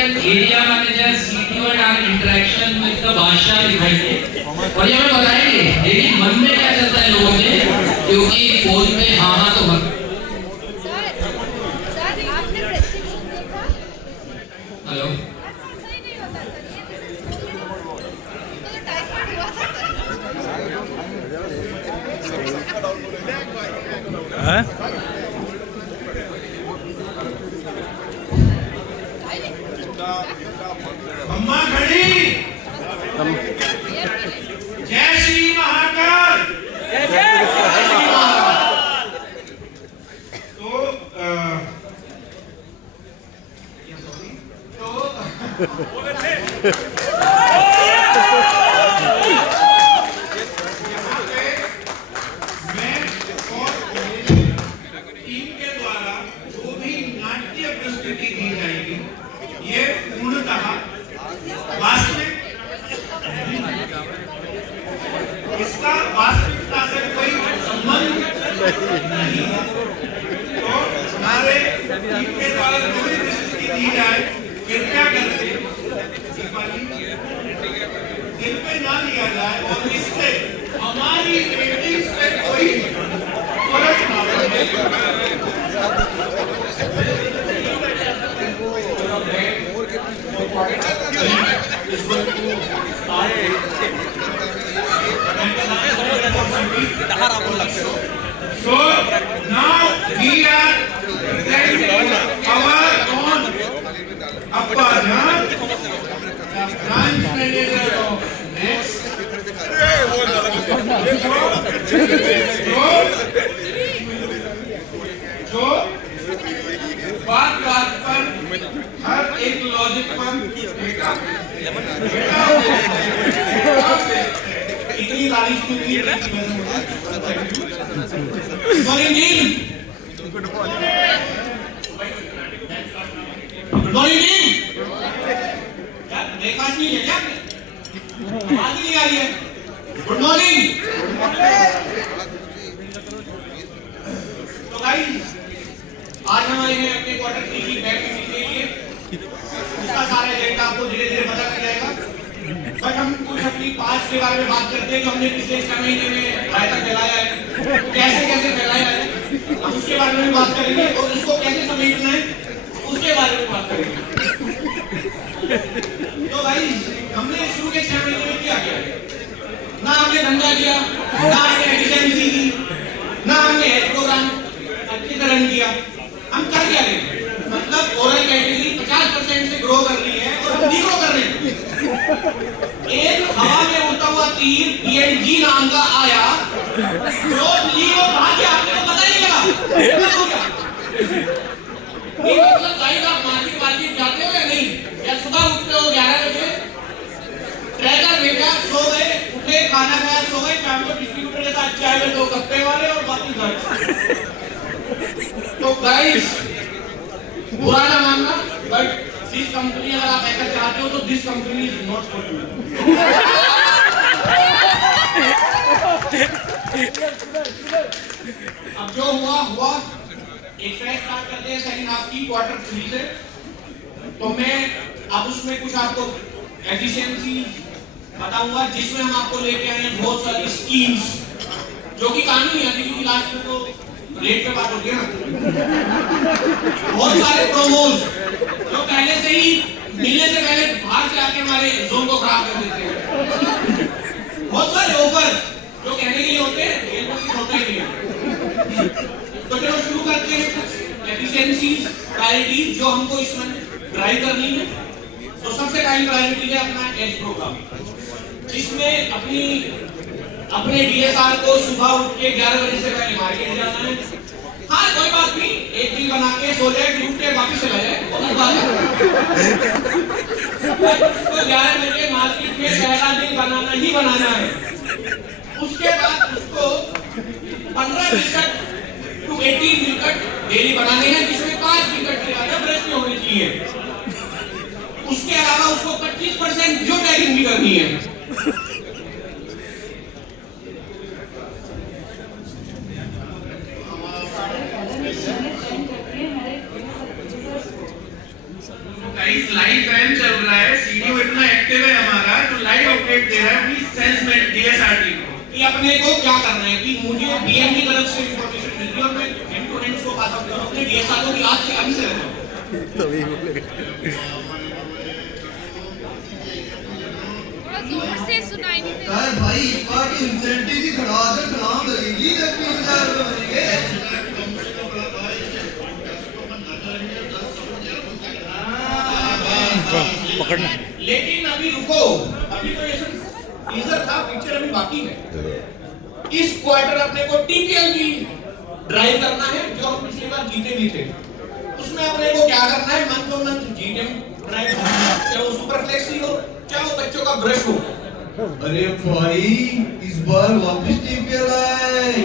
an area manager, CTO and our interaction with the बादशाह दिखाएंगे और ये हमें बताएंगे लेकिन मन में क्या चलता है लोगों के, क्योंकि फोन पे हाँ हाँ तो मन। सर आपने प्रेस्क्रिप्शन देखा? हेलो सही नहीं होता सर, ये तो टाइफाइड हुआ था हैं? अम्मा खड़ी। जय श्री महाकाल। तो मैं और टीम के द्वारा जो भी नाट्य प्रस्तुति दी जाएगी ये पूर्णतः वास्तविक, इसका वास्तविकता से कोई संबंध नहीं है। तो हमारे टीम के द्वारा जो भी प्रस्तुति दी जाए कृपया करके दिल पे ना लिया जाए और इससे हमारी रेटिंग्स पे कोई फर्क ना पड़े। So now we are presenting our own Appajan, the branch manager of Next. जो बात बात पर हर एक लॉजिक पर इतनी तारीफ क्यों की? Good morning. क्या ब्रेकफास्ट नहीं है क्या? आवाज नहीं आ रही है। Good morning. तो गाइस आज हम आए हैं अपने क्वार्टर 3 की बैक मीटिंग के लिए। इसका सारा एजेंडा आपको धीरे धीरे पता चल जाएगा, बट हम कुछ अपनी पास्ट के बारे में बात करते हैं जो हमने पिछले 6 महीने में आए तक फैलाया है, कैसे कैसे फैलाया है हम उसके बारे में बात करेंगे और इसको कैसे समेटना है उसके बारे में बात करेंगे। तो भाई हमने शुरू के 6 महीने में क्या किया? ना हमने धंधा किया, ना हमने एफिशिएंसी की, ना हमने हेल्थ प्रोग्राम अच्छी तरह किया। हम कर क्या रहे हैं? मतलब ओरल कैटेगरी 50% से ग्रो कर रही है और हम डिग्रो कर रहे हैं। एक हवा में उड़ता हुआ तीर पीएनजी नाम का आया, जो लीव भाग्य आपने को पता ही नहीं लगा। ये मतलब गाइस आप मार्केट जाते हो या नहीं? या सुबह उठते हो 11 बजे, ट्रैकर भेजा, सो गए, उठे, खाना खाया, सो गए, शाम को डिस्ट्रीब्यूटर के साथ चाय में 2 गप्पे मारे और वापस घर। तो गाइस बुरा ना मानना, बट दिस कंपनी अगर आप ऐसा चाहते हो तो this company is not for you. अब जो हुआ एक फ्रेश स्टार्ट करते हैं सेकंड हाफ की क्वार्टर 3 से। तो मैं अब उसमें कुछ आपको एफिशिएंसी बताऊंगा जिसमें हम आपको लेके आए हैं बहुत सारी स्कीम्स जो कि कानूनी है, क्योंकि लास्ट में तो रेट पे बात होती है ना। बहुत सारे प्रोमोज जो पहले से ही मिलने से पहले बाहर से आके हमारे जोन को खराब कर देते हैं। बहुत सारे ऑफर जो कहने के लिए होते हैं लेकिन होते ही नहीं है। तो चलो शुरू करते हैं कुछ एफिशिएंसीज, प्रायोरिटीज जो हमको इसमें ड्राइव करनी है। तो सबसे पहली प्रायोरिटी है अपना एज प्रोग्राम, जिसमें अपने डीएसआर को सुबह उठ के 11 बजे से पहले मार्केट जाना है। हाँ कोई बात नहीं, एक दिन बना के सो जाए, उठ के वापस चला जाए, बहुत बात है। उसको 11 बजे मार्केट में पहला दिन बनाना ही बनाना है। उसके बाद उसको 15 विकेट टू 18 विकेट डेली बनाने हैं, जिसमें 5 विकेट से ज्यादा ब्रेक नहीं होनी चाहिए। उसके अलावा उसको 25% जो टैगिंग भी करनी है। लाइव कि अपने को क्या करना है, कि मुझे बीएम की तरफ से इंफॉर्मेशन मिल रही है और मैं हैंड टू हैंड उसको पास आउट करूं अपने डीएसआर की आज से अभी से रहता थोड़ा जोर से सुनाई नहीं दे रहा। यार भाई इस बार की इंसेंटिव की खड़ाकर खड़ाम लगेगी 30,000 रुपए मिलेंगे। पकड़ना। लेकिन अभी रुको, अभी तो ये टीजर था, पिक्चर अभी बाकी है। इस क्वार्टर अपने को टीपीएल भी ड्राइव करना है जो हम पिछली बार जीते भी थे। उसमें अपने को क्या करना है, month two month GK drive, चाहे वो सुपर फ्लेक्सी हो, चाहे वो बच्चों का ब्रश हो। अरे भाई इस बार वापस टीपीएल है,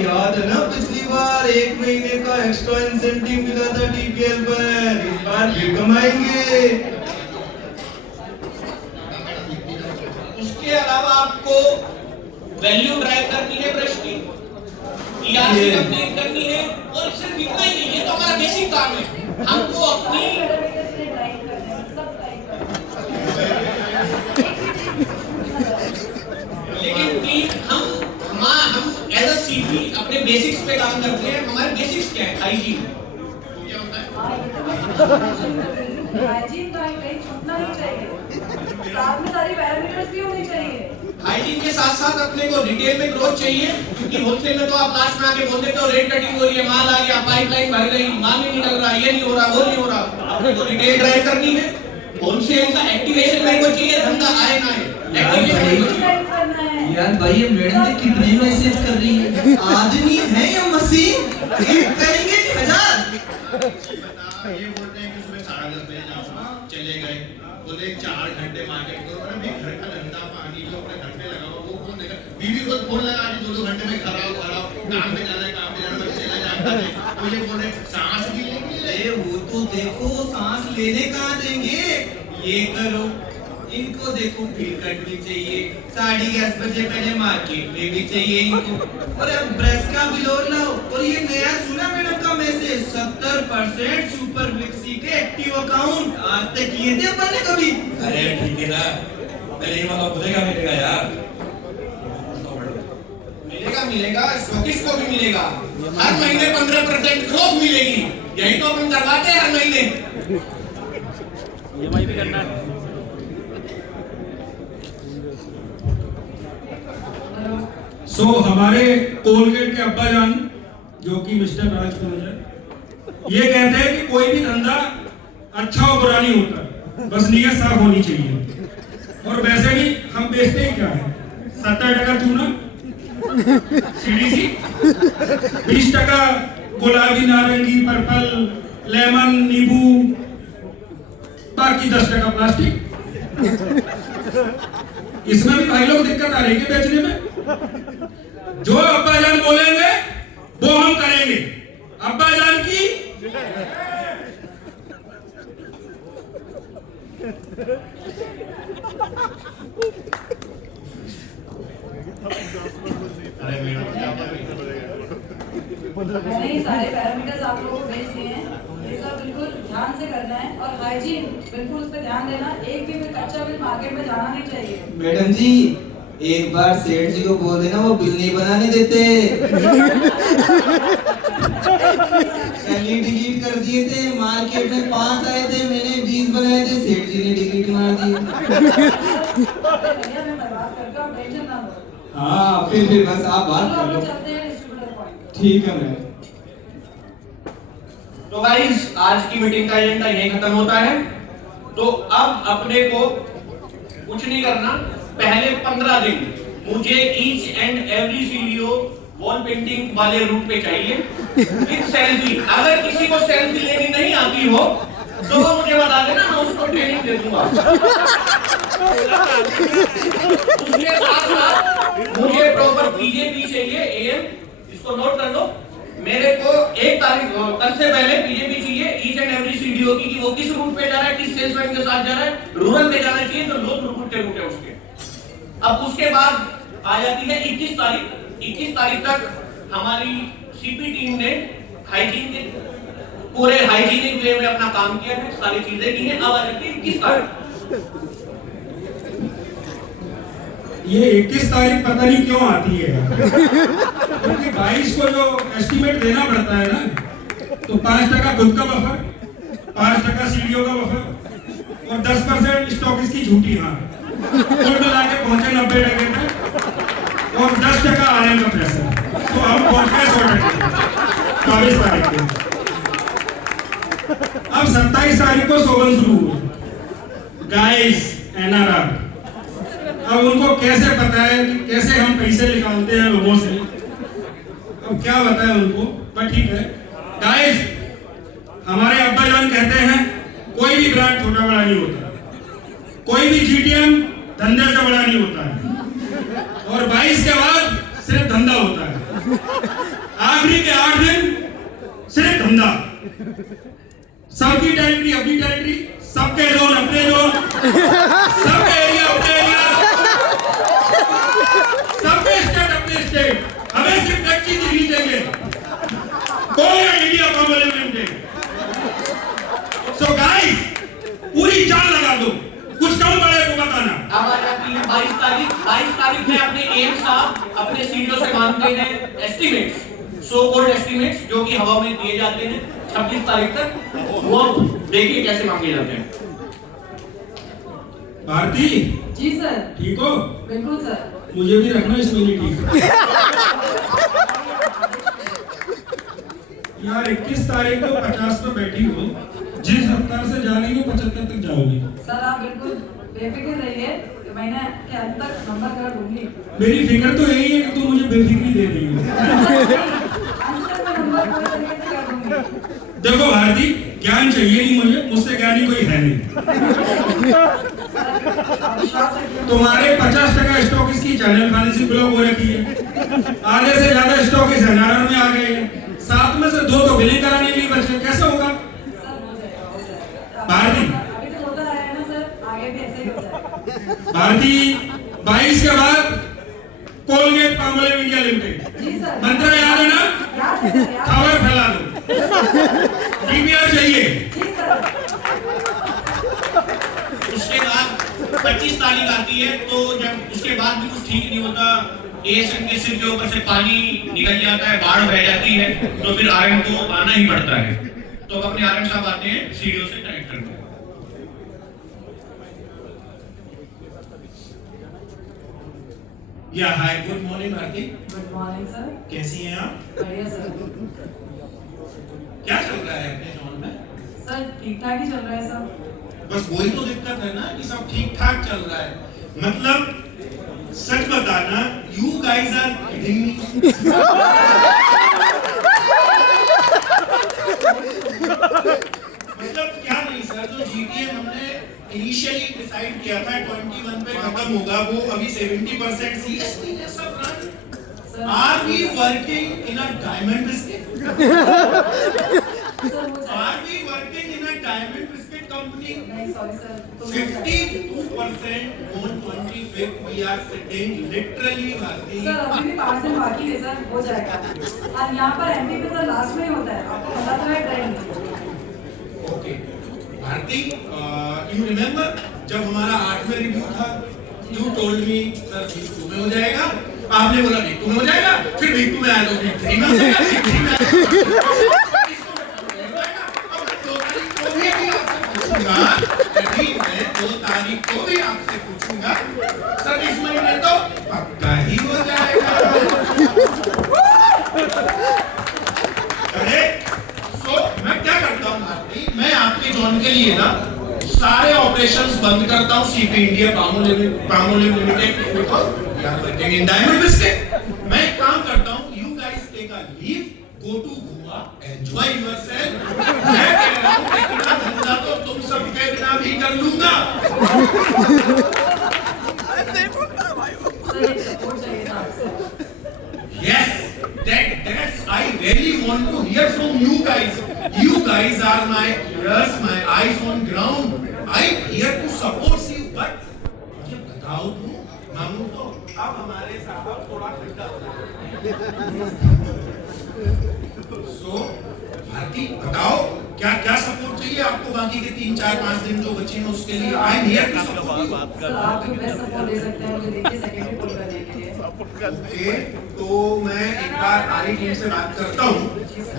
याद है ना पिछली बार 1 महीने का एक्स्ट्रा इंसेंटिव मिला था टीपीएल पर, इस बार फिर कमाएंगे। उसके अलावा आपको वैल्यू ड्राइव करनी है ब्रश की, ईआरसी कंप्लीट करनी है, और सिर्फ इतना ही नहीं, ये तो हमारा बेसिक काम है। हमको अपनी लेकिन टीम हम एज अ सीपी अपने बेसिक्स पे काम करते हैं। हमारे बेसिक्स क्या है? हाइजीन। क्या होता है? हाइजीन का कहीं छूटना नहीं चाहिए, साथ में सारी पैरामीटर्स भी होनी चाहिए। हाइजीन के साथ साथ अपने को रिटेल में ग्रोथ चाहिए, क्योंकि होलसेल में तो आप लास्ट में आके बोल देते हो रेट कटिंग हो रही है, माल आ गया, पाइपलाइन भर गई, माल नहीं निकल रहा, ये नहीं हो रहा, वो नहीं हो रहा। अपने को रिटेल ड्राइव करनी है, होलसेल का एक्टिवेशन मेरे को चाहिए, धंधा आए ना आए, एक्टिवेशन मेरे को चाहिए। यार भाई ये मैडम ने कितने मैसेज कर रही है, आदमी है या मशीन, एक करेंगे कि 1000। ये बोलते हैं कि सुबह 10:30 बजे जाओ, चले गए, बोले 4 घंटे मार्केट करो, अरे घर का धंधा पानी जो अपने घर पे लगाओ वो कौन देगा? बीवी को फोन लगा के 2-2 घंटे में खड़ा हो, काम पे जाना है, काम पे जाना, बच्चे चला जाता है, तो ये बोल रहे सांस भी लेंगे। अरे वो तो देखो सांस लेने कहाँ देंगे, ये करो, इनको देखो फिर कट भी चाहिए, 11:30 बजे पहले मार्केट में भी चाहिए इनको, और अब ब्रश का बिलोर लाओ। और ये नया सुना मैडम का मैसेज, 70% सुपर फ्लेक्सी के एक्टिव अकाउंट, आज तक किए थे अपन ने कभी? अरे ठीक है ना, पहले ये मतलब मिलेगा मिलेगा यार, मिलेगा, स्टॉकिस्ट को भी मिलेगा, हर महीने 15% ग्रोथ मिलेगी, यही तो अपन करवाते हैं हर महीने। EMI भी करना है। हमारे कोलगेट के अब्बा जान जो कि मिस्टर राज है, ये कहते हैं कि कोई भी धंधा अच्छा और बुरा नहीं होता, बस नीयत साफ होनी चाहिए। और वैसे भी हम बेचते ही क्या है, 70% चूना, सीडीसी, 20% गुलाबी, नारंगी, पर्पल, लेमन, नींबू, बाकी 10% प्लास्टिक। इसमें भी भाई लोग दिक्कत आ रही है बेचने में। जो अब्बा जान बोलेंगे वो हम करेंगे, अब्बा जान की। अरे मैडम मैंने ये सारे पैरामीटर्स आप लोगों को भेज दिए हैं, ये सब बिल्कुल ध्यान से करना है, और हाइजीन बिल्कुल उस पर ध्यान देना, एक भी कोई कच्चा बिल मार्केट में जाना नहीं चाहिए। मैडम जी एक बार सेठ जी को बोल देना वो बिल नहीं बनाने देते। डिलीट कर दिए थे, मार्केट में 5 आए थे, मैंने 20 बनाए थे, सेठ जी ने डिलीट मार दिए। भैया मैं बर्बाद करके, आप टेंशन ना लो। हाँ फिर बस आप बात कर लो। चलते हैं डिस्ट्रीब्यूटर पॉइंट। ठीक है मैम। तो गाइस आज की मीटिंग का एजेंडा यही खत्म होता है। तो अब अपने को कुछ नहीं करना, पहले 15 दिन मुझे each and every video wall painting वाले रूट पे चाहिए विद सेल्फी। अगर किसी को सेल्फी लेनी नहीं आती हो तो वो मुझे बता देना, मैं उसको ट्रेनिंग दे दूंगा। उसके साथ साथ मुझे प्रॉपर पीजेपी चाहिए, एएम, इसको नोट कर लो। मेरे को 1 तारीख कल से पहले पीजेपी चाहिए ईच एंड एवरी वीडियो की, कि वो किस रूट पे जा रहा है, किस सेल्समैन के साथ जा रहा है, रूरल में जाना चाहिए तो लोग रूट के रूट है उसके। अब उसके बाद आ जाती है 21 तारीख। 21 तारीख तक हमारी सीपी टीम ने हाइजीन के पूरे हाइजीनिक वे में अपना काम किया है, सारी चीजें की हैं। अब आ जाती है 21 तारीख। ये 21 तारीख पता नहीं क्यों आती है क्योंकि 22 को जो एस्टीमेट देना पड़ता है ना, तो 5% खुद का बफर, 5% सीडीओ का बफर और 10% स्टॉक की झूठी हाँ, कुल मिला के पहुंचे 90% पे और 10% आरएम का पैसा। तो हम पहुंच गए 100% 22 तारीख को। अब 27 तारीख को सोगन शुरू हुई गाइस एनआरआर। अब उनको कैसे पता है कि कैसे हम पैसे निकालते हैं लोगों से, अब क्या बताएं उनको, पर ठीक है गाइस। हमारे अब्बा जान कहते हैं कोई भी ब्रांड छोटा बड़ा नहीं होता, कोई भी जीटीएम धंधे से बड़ा नहीं होता है, और 22 के बाद सिर्फ धंधा होता है। आखिरी के 8 दिन सिर्फ धंधा, सबकी टेरिटरी अपनी टेरिटरी, सबके जोन अपने जोन, सबके एरिया अपने एरिया, सबके स्टेट अपने स्टेट। हमें सिर्फ एक चीज दिखनी चाहिए, कोई India common limited. So guys पूरी जान लगा दो, कुछ कम बड़े को बताना। अब आ जाती है 22 तारीख में अपने एम साहब अपने सीडीओ से मांगते हैं एस्टीमेट्स, सो कॉल्ड एस्टीमेट्स, जो कि हवा में दिए जाते हैं 26 तारीख तक। वो देखिए कैसे मांगे जाते हैं। भारती जी सर। ठीक हो? बिल्कुल सर। मुझे भी रखना इसमें नहीं ठीक। यार 21 तारीख को 50 पे बैठी हो, जिस रफ्तार से जा रही हो 75 तक जाओगी। सर आप बिल्कुल बेफिक्र रहिए, महीने के अंत तक नंबर कर दूंगी। मेरी फिक्र तो यही है कि तुम मुझे बेफिक्री दे रही हो। अंत तक मैं नंबर पूरे तरीके से कर दूंगी। देखो भारती, ज्ञान चाहिए नहीं मुझे, मुझसे ज्ञानी कोई है नहीं। तुम्हारे 50% स्टॉक इसकी चैनल खाने से ब्लॉक हो रखी है, आधे से ज्यादा स्टॉक इस एनआरआर में आ गए हैं, 7 में से 2 तो बिलिंग कराने के लिए बचे, कैसे होगा? भारती अभी तो होता है ना सर, आगे भी ऐसे ही हो जाएगा। भारती 22 के बाद कोलगेट पामोलिव इंडिया लिमिटेड, जी सर। मंत्र याद है ना? याद है सर, याद है। खबर फैला दो, डीपीआर चाहिए। जी सर। उसके बाद 25 तारीख आती है, तो जब उसके बाद भी कुछ ठीक नहीं होता, एएसएम के सिर के ऊपर से पानी निकल जाता है, बाढ़ बह जाती है, तो फिर आरएम को आना ही पड़ता है। तो अपने आरएम साहब आते हैं, सीडीओ से कनेक्ट करते हैं। या hi, good morning Bharti. Good morning sir. कैसी हैं आप? बढ़िया सर। क्या चल रहा है अपने जोन में? सर ठीक ठाक ही चल रहा है सर। बस वही तो दिक्कत है ना कि सब ठीक ठाक चल रहा है, मतलब सच बताना, you guys are kidding me. मतलब क्या नहीं सर, जो जीटीएम हमने इनिशियली डिसाइड किया था 21 पे खत्म होगा, वो अभी 70% सीएसटी ने सब run. Are we working in a diamond biscuit? Are we working in a diamond biscuit company? नहीं sorry sir. 52% on 25th we are sitting literally Bharti. Sir अभी भी 5 दिन बाकी है सर, हो जाएगा। और यहाँ पर एमपी सर लास्ट में ही होता है, आपको पता तो है trend. Okay Bharti, you remember जब हमारा 8 में रिव्यू था, you told me sir week 2 में हो जाएगा, आपने बोला वीक 2 में हो जाएगा, फिर वीक 2 में आया तो वीक 3 में हो जाएगा, वीक 3 में आया तो मैं 2 तारीख को भी आपसे पूछूंगा, सर इस महीने तो पक्का ही हो जाएगा। अरे सो मैं क्या करता हूँ भारती, मैं आपके जोन के लिए ना सारे ऑपरेशंस बंद करता हूँ, CP India Palmolive limited, because we are working in diamond biscuit. मैं एक काम करता हूँ, you guys take a leave, go to Goa, enjoy yourself. मैं कह रहा हूँ इतना धंधा तो तुम सबके बिना भी कर लूंगा। सर एक सपोर्ट चाहिए था आपसे। Yes, that's I really want to hear from you guys. You guys are my ears, my eyes on ground. I'm here to support you, but मुझे बताओ तुम, मामू तो अब हमारे साहब थोड़ा ठंडा हो जाए। सो भारती बताओ क्या क्या सपोर्ट चाहिए आपको बाकी के 3-4-5 दिन जो बचे हैं उसके लिए? I am here to support sir आप जो बेस्ट सपोर्ट दे सकते हैं मुझे देखिए सेकेंडरी पोल करने के लिए। ओके, तो मैं एक बार आरी टीम से बात करता हूँ।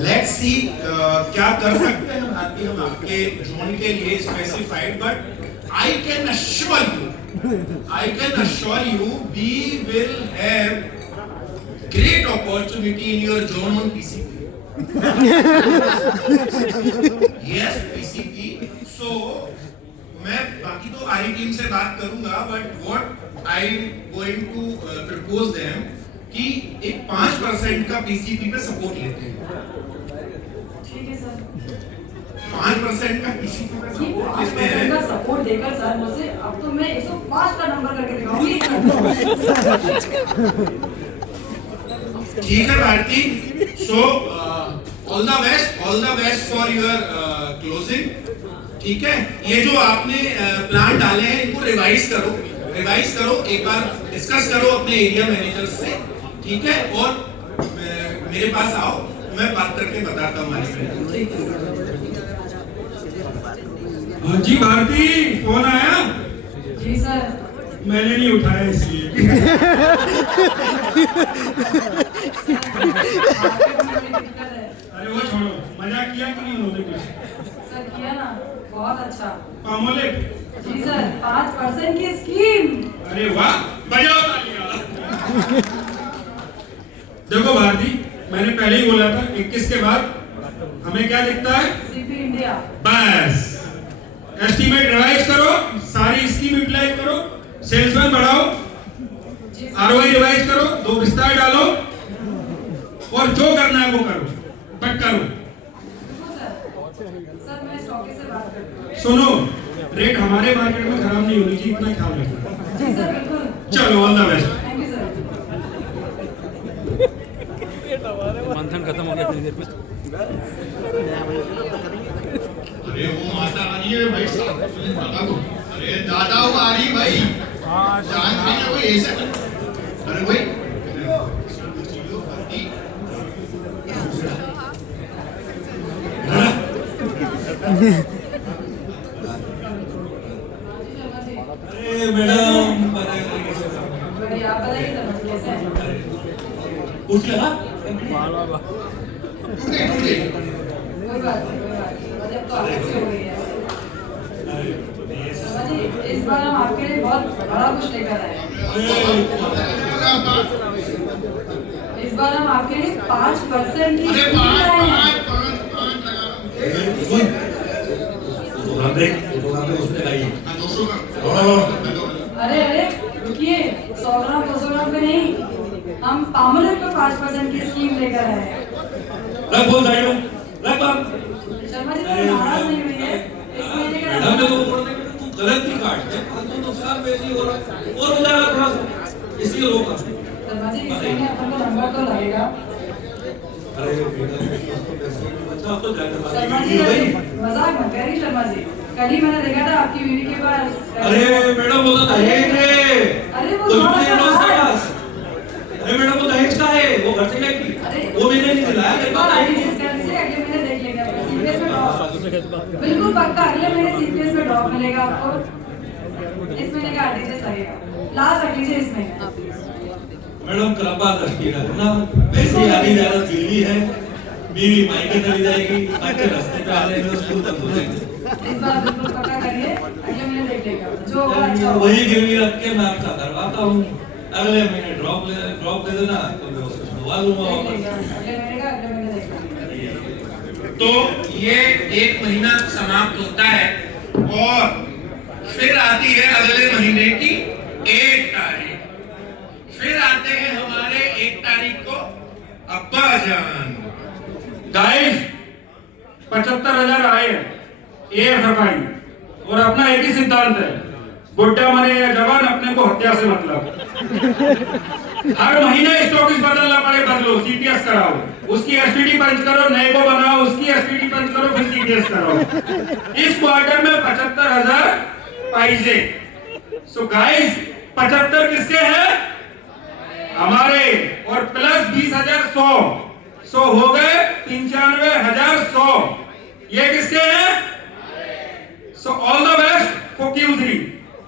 लेट्स सी क्या कर सकते हैं भारती हम आपके जोन के लिए specified, but I can assure you we will have great opportunity in your zone on PCP. Yes PCP. So मैं बाकी तो आरी टीम से बात करूंगा, but what I am going to propose them कि एक 5% का पीसीपी पे सपोर्ट लेते हैं। ठीक है सर। 5% का पीसीपी पे ये सपोर्ट 5% लेते हैं। का सपोर्ट देकर सर मुझे अब तो मैं 105 का नंबर करके दिखाऊंगी। ठीक है Bharti. So all the best for your closing. ठीक है, ये जो आपने प्लान डाले हैं इनको रिवाइज करो, एक बार डिस्कस करो अपने एरिया मैनेजर से। ठीक है, और मेरे पास आओ, मैं बात करके बताता हूँ मैनेजर। हाँ जी भारती, फोन आया? जी सर। मैंने नहीं उठाया इसलिए। अरे वो छोड़ो, मजाक किया कि नहीं उन्होंने कुछ? सर किया ना, बहुत अच्छा। पामोलिव? जी सर, 5% की स्कीम। अरे वाह, बजाओ तालियां। देखो भारती, मैंने पहले ही बोला था 21 के बाद हमें क्या दिखता है? CP India. बस एस्टीमेट रिवाइज करो, सारी स्कीम यूटिलाइज करो, सेल्समैन बढ़ाओ, जी सर। आरओआई रिवाइज करो, 2 विस्तार डालो और जो करना है वो करो, बट करो। सर मैं स्टॉकी से बात करती हूँ। सुनो, रेट हमारे मार्केट में खराब नहीं होनी चाहिए, इतना ख्याल रखो। जी सर बिल्कुल। चलो, all the best. Thank you sir. मंथन खत्म हो गया इतनी देर में। अरे वो माता आ रही है भाई साहब, बता दो। अरे दादा वो आ रही भाई, जान रही है कोई ऐसा? अरे भाई अरे मैडम, बढ़िया, आप बताइए सर कैसे हैं? पूछ लेना। टूटे कोई बात नहीं, बस अब तो आगे से हो गई है। शर्मा जी, इस बार हम आपके लिए बहुत बड़ा कुछ लेकर आए हैं। इस बार हम आपके लिए 5% की अरे स्कीम लाए हैं। अरे अरे रुकिए, 100 ग्राम 200 ग्राम पे नहीं, हम पामोलिव पे 5% की स्कीम लेकर आए हैं। रख बोल साइड में, रख बात। शर्मा जी तो नाराज नहीं हुई है, इस महीने का मैडम ने तो बोलने के लिए तू गलत नहीं काट दे, परंतु नुकसान बेसी हो रहा है और हो जाएगा थोड़ा सा, इसलिए रोका। शर्मा जी, इस महीने अपन को नंबर तो लगेगा। अरे बेटा, अच्छा अब तो जाकर शर्मा जी मजाक मत करिए शर्मा जी, कल ही मैंने देखा था आपकी बीवी के पास। अरे मैडम वो तो दहेज है। अरे वो कुछ बहुत नहीं अच्छा उसके है। पास। अरे मैडम वो दहेज का है, वो घर से लेगी। अरे वो मैंने नहीं दिलाया, मेरे एक पास बार है। आईडी चेक कर लीजिए, अगले महीने देख लेंगे अपन सीपीएस में ड्रॉप। कैसे बात कर? बिल्कुल पक्का अगले महीने सीपीएस में ड्रॉप मिलेगा आपको। इस महीने का आरटीजीएस लगेगा, लास्ट रख लीजिए इस महीने। मैडम कृपा दृष्टि रखना, वैसे आधी ज्यादा गिरवी है, बीवी मायके चली जाएगी, बच्चे रास्ते पे आ जाएंगे, स्कूल तक हो जाएंगे। इस बार बिल्कुल पक्का करिए, अगले महीने देख लेंगे, जो होगा अच्छा होगा। वही गिरवी रख के मैं आपका करवाता हूँ, अगले महीने ड्रॉप दे देना तो मैं उसको छुड़वा लूंगा देख वापस। लेंगे, अगले महीने का अगले महीने देख लेंगे। तो ये 1 महीना समाप्त होता है और फिर आती है अगले महीने की 1 तारीख। फिर आते हैं हमारे 1 तारीख को अब्बा जान। गाइस 75,000 आए एएफआई और अपना एक ही सिद्धांत है, बुढ़ा मरे या जवान, अपने को हत्या से मतलब। हर महीने स्टॉकिस बदलना पड़े, बदलो, सीटीएस कराओ, उसकी एसटीडी पंच करो, नए को बनाओ, उसकी एसटीडी पंच करो, फिर सीटीएस कराओ। इस क्वार्टर में 75,000 पैसे। सो गाइस 75 किसके हैं? हमारे, और प्लस 20,100 सो हो गए 95,100। ये किसके हैं? सो all the best for Q3।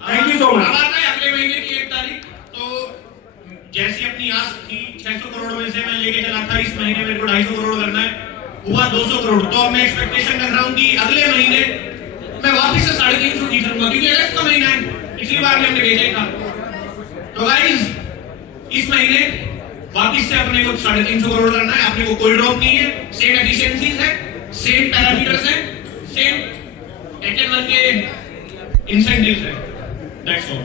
Thank you so अब मच। आता है अगले महीने की 1 तारीख। तो जैसी अपनी आस थी 600 करोड़ में से मैं लेके चला था, इस महीने मेरे को 250 करोड़ करना है, हुआ 200 करोड़। तो अब मैं एक्सपेक्टेशन कर रहा हूँ कि अगले महीने मैं वापस से 350 जीतूंगा, क्योंकि अगस्त का महीना है, पिछली बार भी हमने बेचे था। तो गाइस इस महीने वापस से अपने को 350 करोड़ करना है। अपने को कोई ड्रॉप नहीं है, सेम एफिशिएंसीज है, सेम पैरामीटर्स है, सेम एचएमएल के इंसेंटिव्स है। That's all.